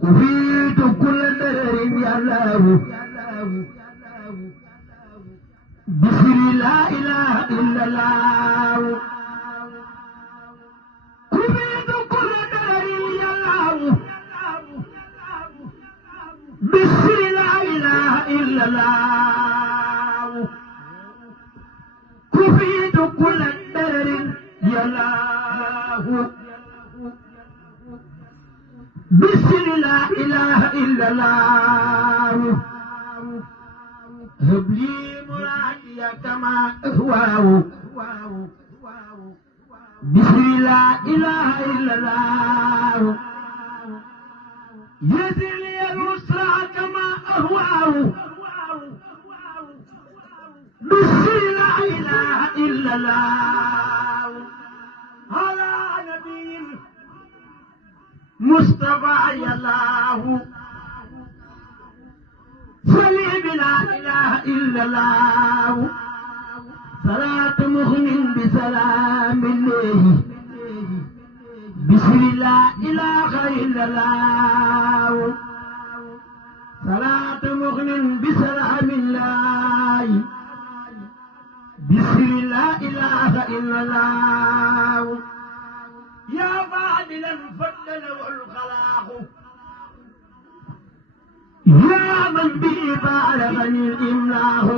كفيت كل درر يا الله بسر لا إله إلا الله كفيت كل درر يا الله بسر لا إله إلا الله كفيت كل درر يا الله بسر لا إله إلا الله هب لي مرادي كما أهواه بسر لا إله إلا الله يسر لي اليسرى كما أهواه بسر لا إله إلا الله على نبي مصطفى يا الله صلي بلا إله إلا الله صلاة مؤمن بسلام الله بسم لا إله إلا الله صلاة مؤمن بسلام الله بسم لا إله إلا الله يا فاضلا فضل والخلاق يا من به بالغني الإملاق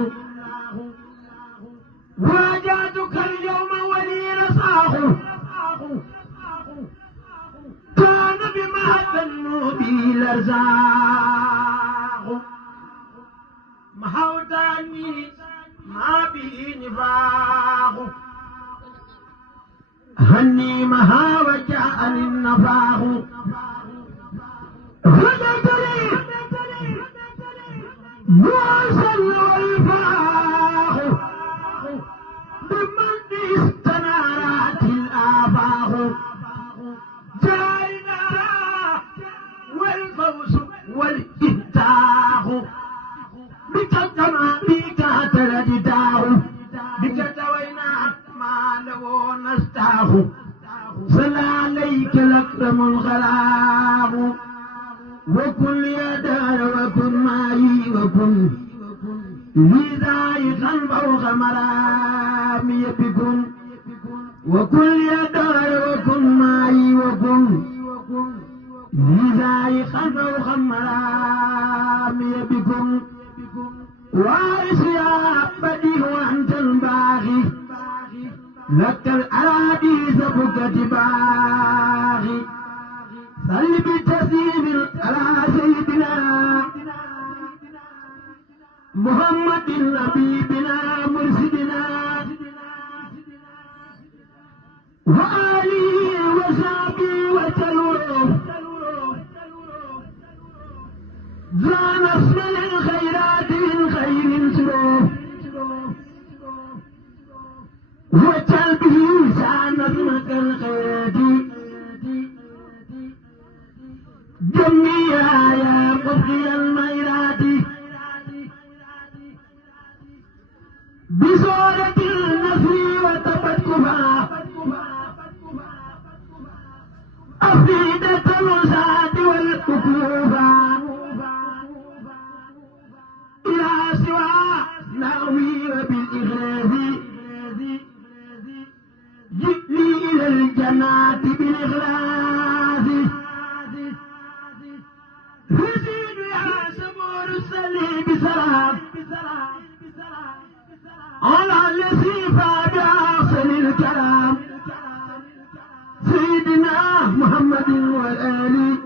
واجاتك اليوم ولي رصاق كان بما تنمو به الأرزاق محوتاني ما به نفاق هني مها وجاءني النفاق هديت لي موسى والفاق بمن استنارت الآفاق جاينا والفوز والإنتاق بك كما بك تلدتاه بك توينا ما لو نستاه صلى عليك الأكرم الغرام وكن يا دار وكن معي وكن لذلك فوق مرامي بكن وكن يا دار وكن معي وكن لذلك فوق مرامي بكن وارث يا بديع وانت الباغي لك الأراضي سبكت باغي صل بتسليم على سيدنا محمد حبيبنا مرشدنا وآله وصحبه وسلم زان اسم الخيرات من خير سلوك وجل به زان اسمك الخيرات جميعا يا مبقي الميرات بصورة النصر وتبتكها أفيدة الوسعة والأكوفة إلى سوى ناوي وبالإغراث جئني إلى الجنات بالإغراث حسين يا سمور السليم بسلام على الذي فاد أحسن الكلام سيدنا محمد والآل